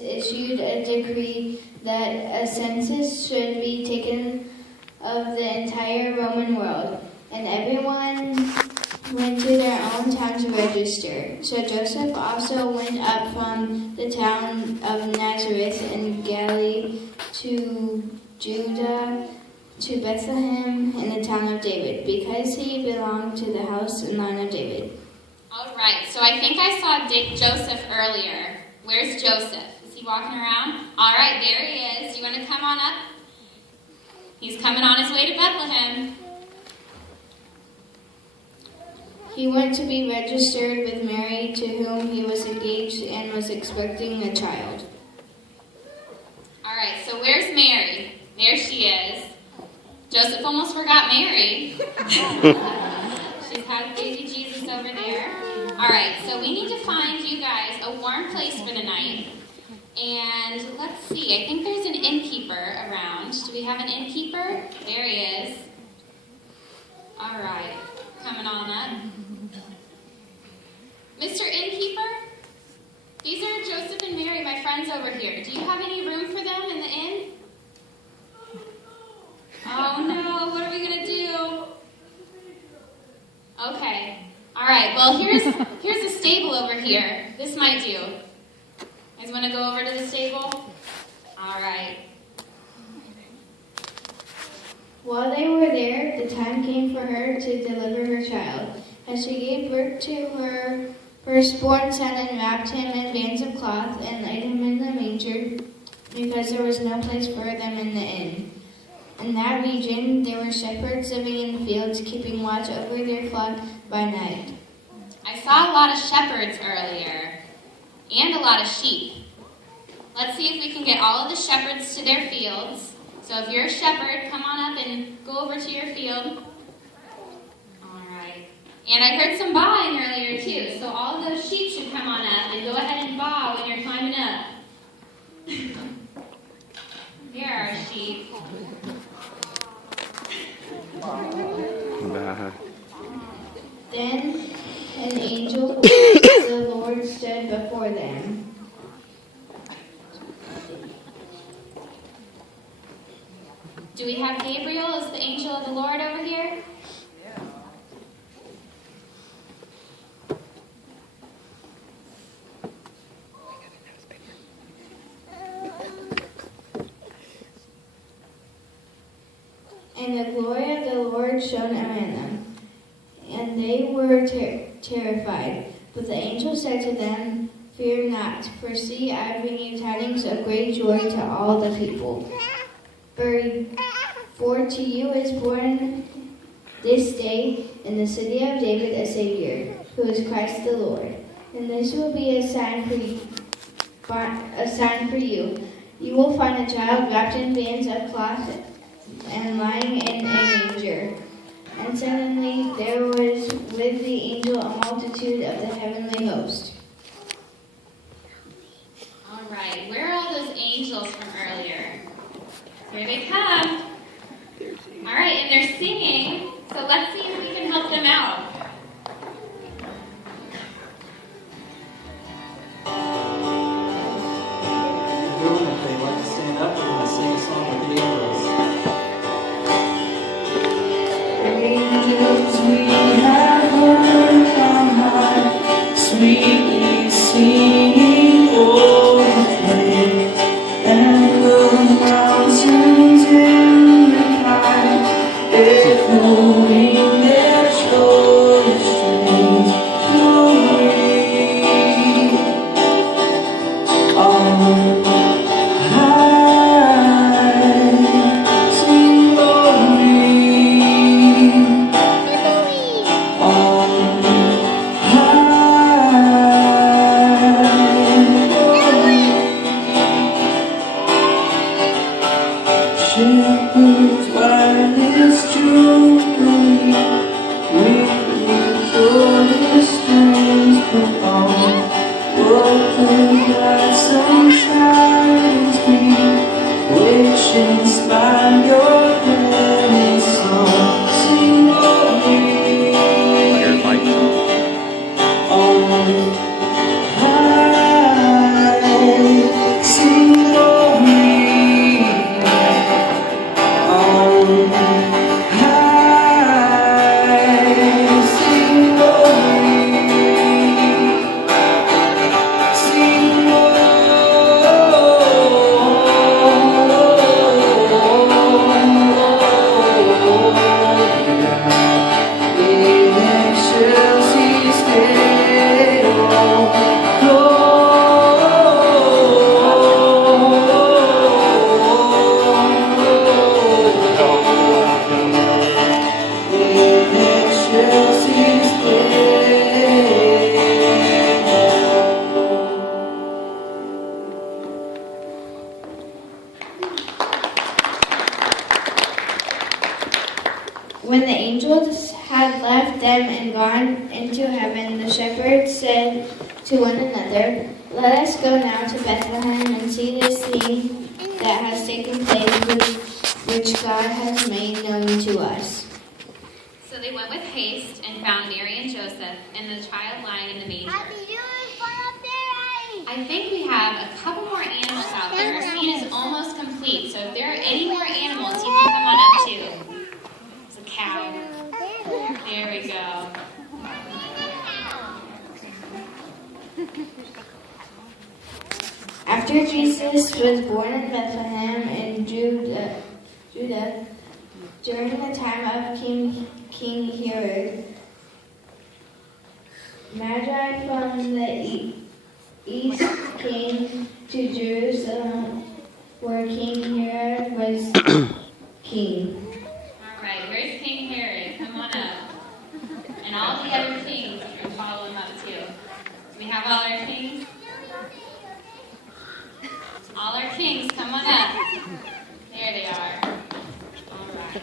issued a decree that a census should be taken of the entire Roman world, and everyone went to their own town to register. So Joseph also went up from the town of Nazareth in Galilee to Judah, to Bethlehem in the town of David, because he belonged to the house and line of David. All right, so I think I saw Joseph earlier. Where's Joseph? Is he walking around? All right, there he is. You want to come on up? He's coming on his way to Bethlehem. He went to be registered with Mary, to whom he was engaged and was expecting a child. All right, so where's Mary? There she is. Joseph almost forgot Mary. She's had baby Jesus over there. All right, so we need to find you guys a warm place for the night. And let's see, I think there's an innkeeper around. Do we have an innkeeper? There he is. All right, coming on up. Mr. Innkeeper, these are Joseph and Mary, my friends over here. Do you have any room for them in the inn? Oh no, what are we gonna do? Okay, all right, well here's a stable over here. This might do. You guys wanna go over to the stable? All right. While they were there, the time came for her to deliver her child. And she gave birth to her firstborn son and wrapped him in bands of cloth and laid him in the manger, because there was no place for them in the inn. In that region, there were shepherds living in the fields, keeping watch over their flock by night. I saw a lot of shepherds earlier, and a lot of sheep. Let's see if we can get all of the shepherds to their fields. So if you're a shepherd, come on up and go over to your field. All right. And I heard some baaing earlier too, so all of those sheep should come on up and go ahead and baa when you're climbing up. Here are our sheep. Then an angel of the Lord stood before them. Do we have Gabriel as the angel of the Lord over here? And the glory of the Lord shone around them, and they were terrified. But the angel said to them, "Fear not, for see, I bring you tidings of great joy to all the people. For to you is born this day in the city of David a Savior, who is Christ the Lord. And this will be a sign for you. You will find a child wrapped in bands of cloth and lying in a manger." And suddenly there was with the angel a multitude of the heavenly host. All right, where are all those angels from earlier? Here they come. All right, and they're singing, so let's see if we can help them out. Everyone, if they'd like to stand up, we're going to sing a song with the angels. Angels we have heard from high, sweetly singing o'er the plains, and the mountains in reply, echoing their joyous strains, glory on high, sing glory on high, shepherds wireless jubilee, with victorious strings perform, what the blessed sunshine. When the angels had left them and gone into heaven, the shepherds said to one another, "Let us go now to Bethlehem and see this thing that has taken place, which God has made known to us." So they went with haste and found Mary and Joseph and the child lying in the manger. I think we have a couple more animals out there. Our scene is almost complete, so if there are any more animals, you can come on up too. There's a cow. There we go. After Jesus was born in Bethlehem in Judah, during the time of King Herod, Magi from the east came to Jerusalem, where King Herod was king. All right, where's King Herod? Come on up. And all the other kings, you can follow him up too. Do we have all our kings? All our kings, come on up. There they are. All right.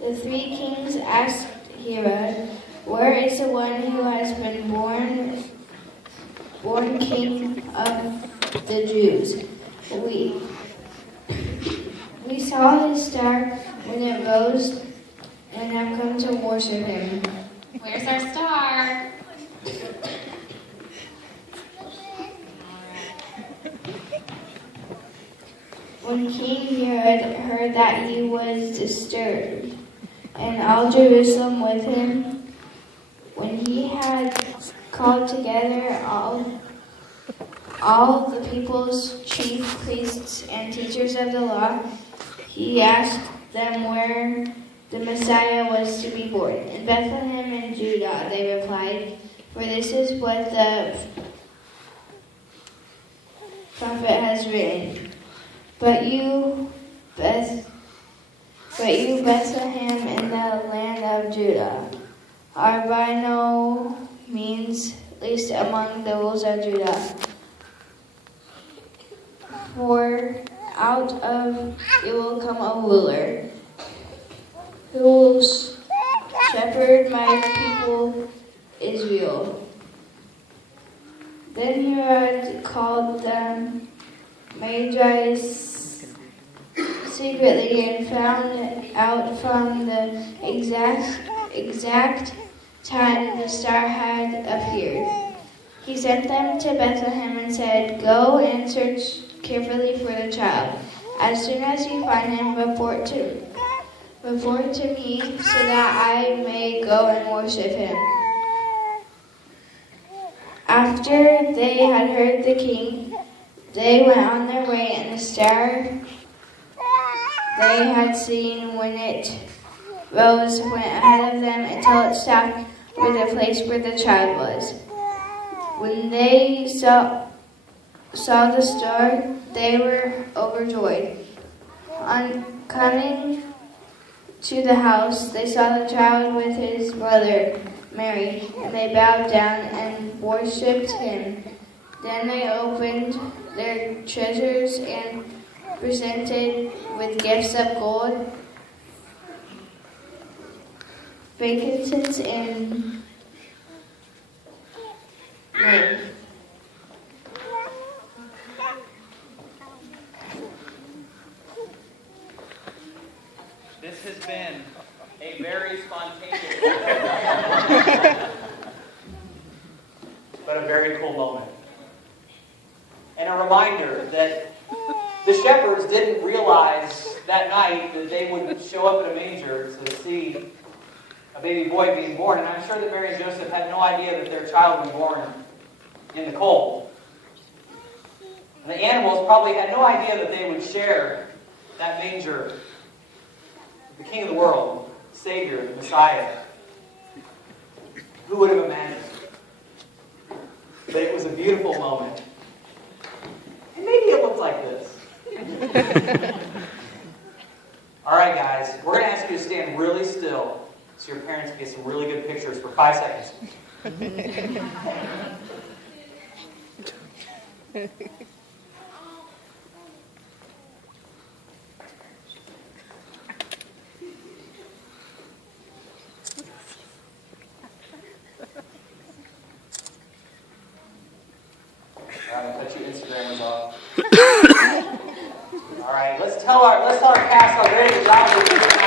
The three kings asked Herod, "Where is the one who has been born king of the Jews? We saw his star when it rose and have come to worship him." Where's our star? When King Herod heard that, he was disturbed, and all Jerusalem with him. When he had called together all the people's chief priests and teachers of the law, he asked them where the Messiah was to be born. "In Bethlehem in Judah," they replied, "for this is what the prophet has written. But you, Bethlehem, in the land of Judah, are by no means least among the rules of Judah. For out of you will come a ruler who will shepherd my people Israel." Then Herod called them Magi secretly and found out from the exact time the star had appeared. He sent them to Bethlehem and said, "Go and search carefully for the child. As soon as you find him, report to me so that I may go and worship him." After they had heard the king, they went on their way, and the star they had seen when it rose went ahead of them until it stopped over the place where the child was. When they saw the star, they were overjoyed. On coming to the house, they saw the child with his mother, Mary, and they bowed down and worshipped him. Then they opened their treasures and presented with gifts of gold, frankincense, and myrrh. This has been a very spontaneous but a very cool moment. And a reminder that the shepherds didn't realize that night that they would show up at a manger to see a baby boy being born. And I'm sure that Mary and Joseph had no idea that their child would be born in the cold. And the animals probably had no idea that they would share that manger with the King of the world, Savior, the Messiah. Who would have imagined? But it was a beautiful moment. And maybe it looked like this. All right, guys, we're going to ask you to stand really still so your parents can get some really good pictures for 5 seconds. I'm gonna cut you Instagrammers off. All right, let's tell our cast how great of a job they did.